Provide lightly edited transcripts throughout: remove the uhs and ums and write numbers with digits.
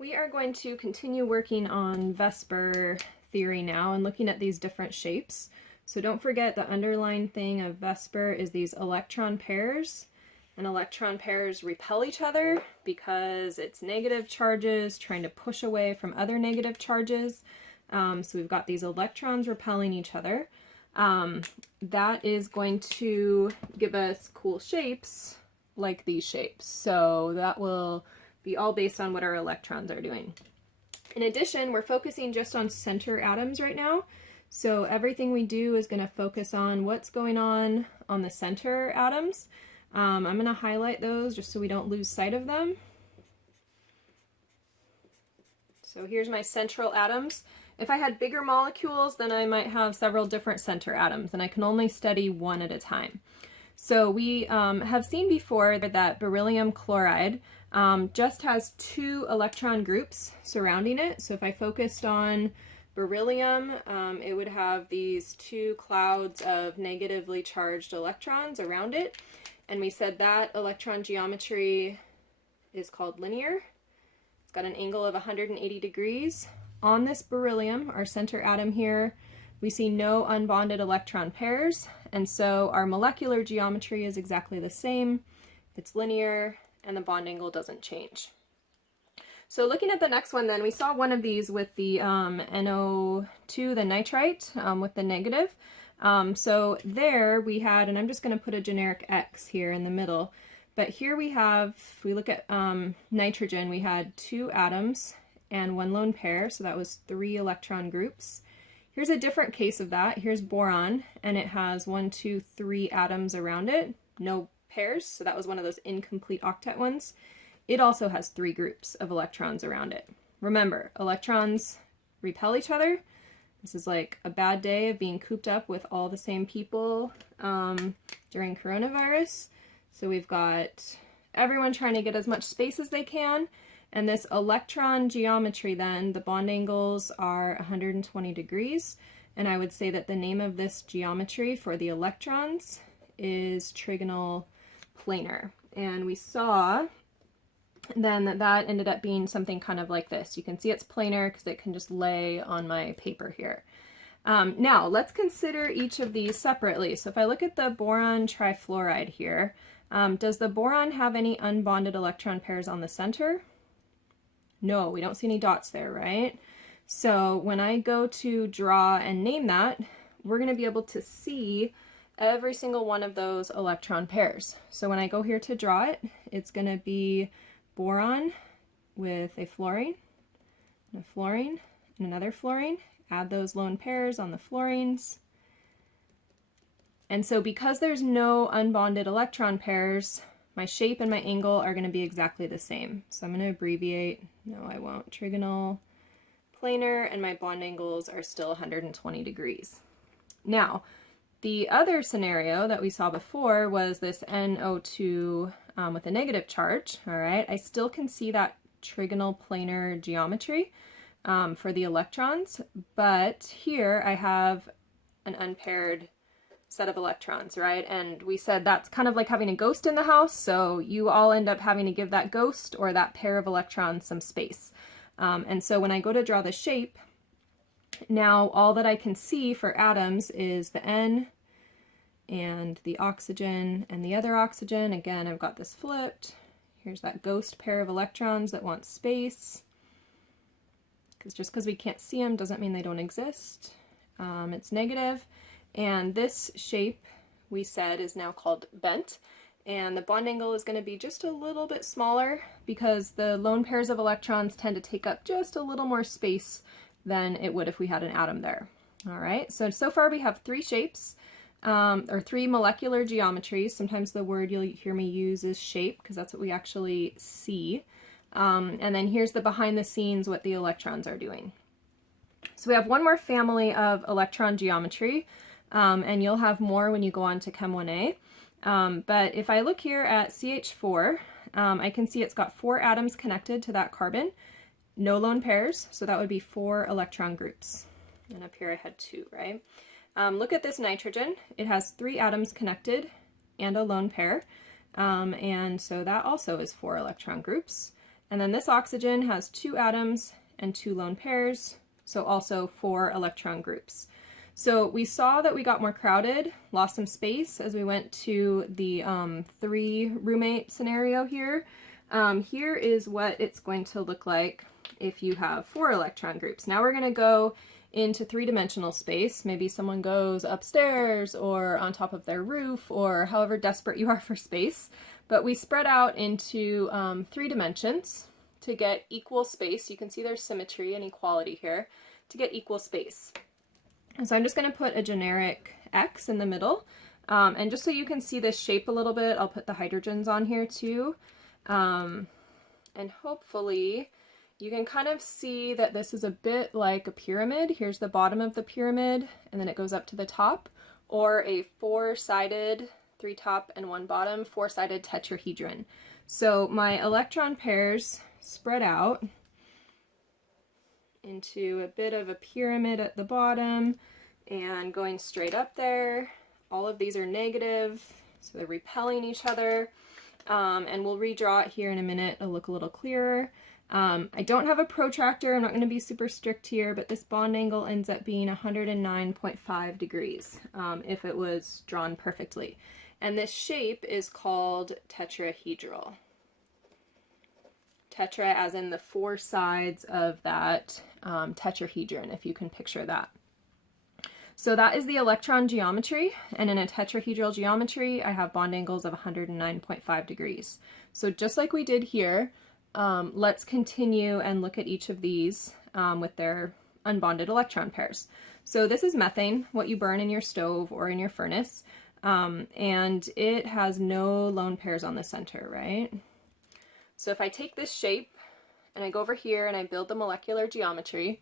We are going to continue working on VSEPR theory now and looking at these different shapes. So don't forget the underlying thing of VSEPR is these electron pairs. And electron pairs repel each other because it's negative charges trying to push away from other negative charges. So we've got these electrons repelling each other. That is going to give us cool shapes like these shapes. So that will be all based on what our electrons are doing. In addition, we're focusing just on center atoms right now. So everything we do is going to focus on what's going on the center atoms. I'm going to highlight those just so we don't lose sight of them. So here's my central atoms. If I had bigger molecules, then I might have several different center atoms, and I can only study one at a time. So we have seen before that beryllium chloride just has 2 electron groups surrounding it. So if I focused on beryllium, it would have these 2 clouds of negatively charged electrons around it. And we said that electron geometry is called linear. It's got an angle of 180 degrees. On this beryllium, our center atom here, we see no unbonded electron pairs, and so our molecular geometry is exactly the same. It's linear, and the bond angle doesn't change. So looking at the next one then, we saw one of these with the NO2, the nitrite, with the negative. So there we had, and I'm just going to put a generic X here in the middle, but here we have, if we look at nitrogen, we had 2 atoms and 1 lone pair, so that was 3 electron groups. Here's a different case of that. Here's boron, and it has 1, 2, 3 atoms around it, no pairs, so that was one of those incomplete octet ones. It also has 3 groups of electrons around it. Remember, electrons repel each other. This is like a bad day of being cooped up with all the same people during coronavirus. So we've got everyone trying to get as much space as they can. And this electron geometry then, the bond angles are 120 degrees. And I would say that the name of this geometry for the electrons is trigonal planar. And we saw then that ended up being something kind of like this. You can see it's planar because it can just lay on my paper here. Now let's consider each of these separately. So if I look at the boron trifluoride here, does the boron have any unbonded electron pairs on the center? No, we don't see any dots there, right? So when I go to draw and name that, we're going to be able to see every single one of those electron pairs. So when I go here to draw it, it's going to be boron with a fluorine, and a fluorine, and another fluorine. Add those lone pairs on the fluorines. And so because there's no unbonded electron pairs, my shape and my angle are going to be exactly the same. So I'm going to abbreviate, no I won't, trigonal planar, and my bond angles are still 120 degrees. Now, the other scenario that we saw before was this NO2 with a negative charge, all right? I still can see that trigonal planar geometry for the electrons, but here I have an unpaired set of electrons, right? And we said that's kind of like having a ghost in the house, so you all end up having to give that ghost or that pair of electrons some space. And so when I go to draw the shape, now all that I can see for atoms is the N and the oxygen and the other oxygen. Again, I've got this flipped. Here's that ghost pair of electrons that want space. Because just because we can't see them doesn't mean they don't exist. It's negative. And this shape, we said, is now called bent. And the bond angle is going to be just a little bit smaller because the lone pairs of electrons tend to take up just a little more space than it would if we had an atom there. All right, so far we have 3 shapes, or 3 molecular geometries. Sometimes the word you'll hear me use is shape because that's what we actually see. And then here's the behind the scenes, what the electrons are doing. So we have one more family of electron geometry, and you'll have more when you go on to Chem 1A. But if I look here at CH4, I can see it's got 4 atoms connected to that carbon, no lone pairs, so that would be 4 electron groups. And up here I had 2, right? Look at this nitrogen. It has 3 atoms connected and a lone pair, and so that also is 4 electron groups. And then this oxygen has 2 atoms and 2 lone pairs, so also 4 electron groups. So we saw that we got more crowded, lost some space as we went to the 3 roommate scenario here. Here is what it's going to look like if you have 4 electron groups. Now we're going to go into 3-dimensional space. Maybe someone goes upstairs or on top of their roof, or however desperate you are for space. But we spread out into 3 dimensions to get equal space. You can see there's symmetry and equality here to get equal space. And so I'm just going to put a generic X in the middle. And just so you can see this shape a little bit, I'll put the hydrogens on here too. And hopefully you can kind of see that this is a bit like a pyramid. Here's the bottom of the pyramid, and then it goes up to the top, or a 4-sided, 3 top and 1 bottom, 4-sided tetrahedron. So my electron pairs spread out into a bit of a pyramid at the bottom and going straight up there. All of these are negative, so they're repelling each other. And we'll redraw it here in a minute. It'll look a little clearer. I don't have a protractor. I'm not going to be super strict here, but this bond angle ends up being 109.5 degrees if it was drawn perfectly. And this shape is called tetrahedral. Tetra as in the 4 sides of that tetrahedron, if you can picture that. So that is the electron geometry, and in a tetrahedral geometry, I have bond angles of 109.5 degrees. So just like we did here, let's continue and look at each of these with their unbonded electron pairs. So this is methane, what you burn in your stove or in your furnace, and it has no lone pairs on the center, right? So if I take this shape and I go over here and I build the molecular geometry,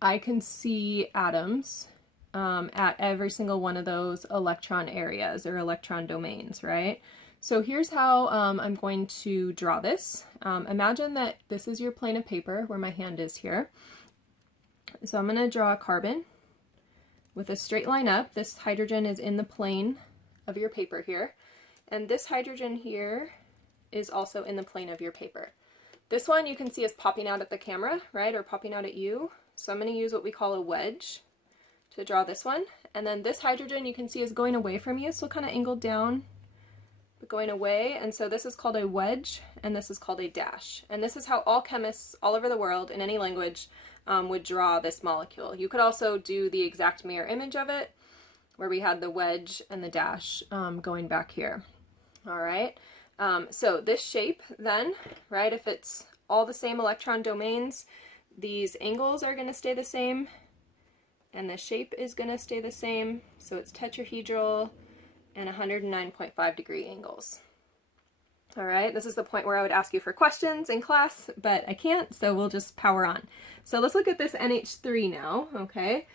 I can see atoms at every single one of those electron areas or electron domains, right? So here's how I'm going to draw this. Imagine that this is your plane of paper where my hand is here. So I'm going to draw a carbon with a straight line up. This hydrogen is in the plane of your paper here. And this hydrogen here is also in the plane of your paper. This one you can see is popping out at the camera, right? Or popping out at you. So I'm going to use what we call a wedge to draw this one. And then this hydrogen you can see is going away from you, so kind of angled down, but going away. And so this is called a wedge, and this is called a dash. And this is how all chemists all over the world in any language would draw this molecule. You could also do the exact mirror image of it, where we had the wedge and the dash going back here. All right. So this shape then, right, if it's all the same electron domains, these angles are going to stay the same, and the shape is going to stay the same. So it's tetrahedral and 109.5 degree angles. All right, this is the point where I would ask you for questions in class, but I can't, so we'll just power on. So let's look at this NH3 now, okay?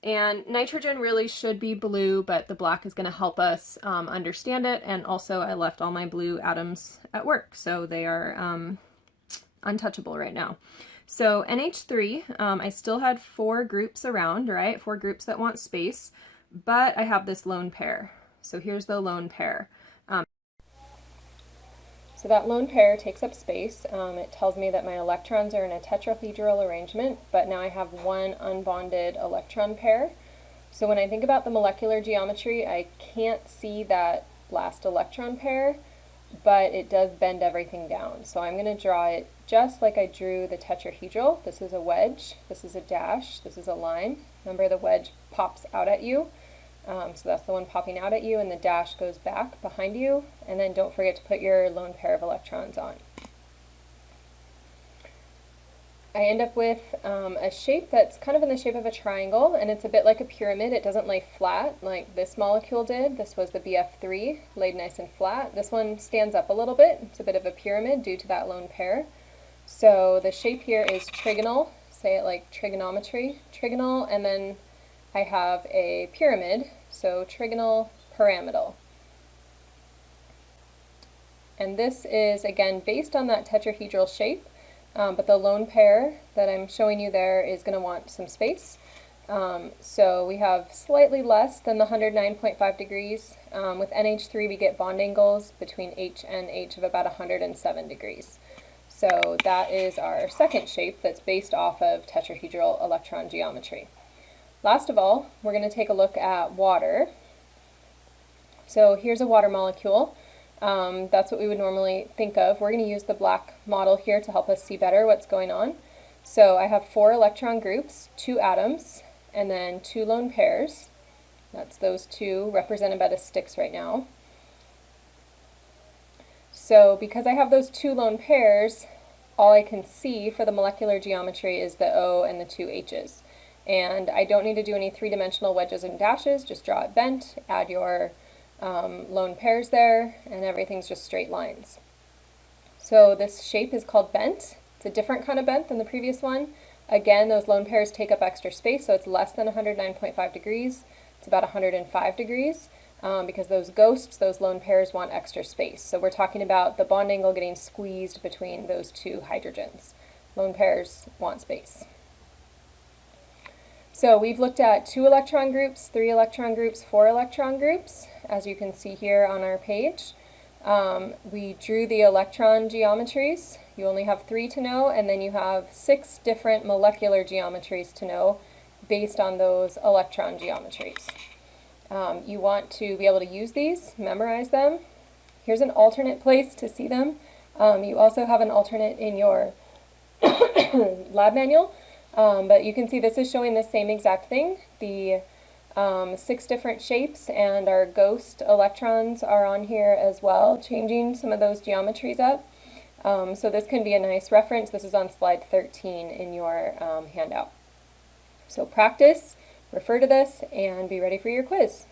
And nitrogen really should be blue, but the black is going to help us understand it. And also I left all my blue atoms at work, so they are untouchable right now. So NH3, I still had 4 groups around, right? 4 groups that want space, but I have this lone pair. So here's the lone pair. So that lone pair takes up space. It tells me that my electrons are in a tetrahedral arrangement, but now I have 1 unbonded electron pair. So when I think about the molecular geometry, I can't see that last electron pair, but it does bend everything down. So I'm going to draw it just like I drew the tetrahedral. This is a wedge, this is a dash, this is a line. Remember, the wedge pops out at you. So that's the one popping out at you, and the dash goes back behind you, and then don't forget to put your lone pair of electrons on. I end up with a shape that's kind of in the shape of a triangle, and it's a bit like a pyramid. It doesn't lay flat like this molecule did. This was the BF3, laid nice and flat. This one stands up a little bit. It's a bit of a pyramid due to that lone pair. So the shape here is trigonal. Say it like trigonometry. Trigonal, and then I have a pyramid, so trigonal pyramidal. And this is, again, based on that tetrahedral shape, but the lone pair that I'm showing you there is going to want some space. So we have slightly less than the 109.5 degrees. With NH3 we get bond angles between H and H of about 107 degrees. So that is our second shape that's based off of tetrahedral electron geometry. Last of all, we're going to take a look at water. So here's a water molecule. That's what we would normally think of. We're going to use the black model here to help us see better what's going on. So I have 4 electron groups, 2 atoms, and then 2 lone pairs. That's those 2 represented by the sticks right now. So because I have those 2 lone pairs, all I can see for the molecular geometry is the O and the 2 H's. And I don't need to do any 3-dimensional wedges and dashes, just draw it bent, add your lone pairs there, and everything's just straight lines. So this shape is called bent. It's a different kind of bent than the previous one. Again, those lone pairs take up extra space, so it's less than 109.5 degrees. It's about 105 degrees because those ghosts, those lone pairs, want extra space. So we're talking about the bond angle getting squeezed between those 2 hydrogens. Lone pairs want space. So we've looked at 2 electron groups, 3 electron groups, 4 electron groups, as you can see here on our page. We drew the electron geometries. You only have 3 to know, and then you have 6 different molecular geometries to know based on those electron geometries. You want to be able to use these, memorize them. Here's an alternate place to see them. You also have an alternate in your lab manual, but you can see this is showing the same exact thing. The 6 different shapes, and our ghost electrons are on here as well, changing some of those geometries up. So this can be a nice reference. This is on slide 13 in your handout. So practice, refer to this, and be ready for your quiz.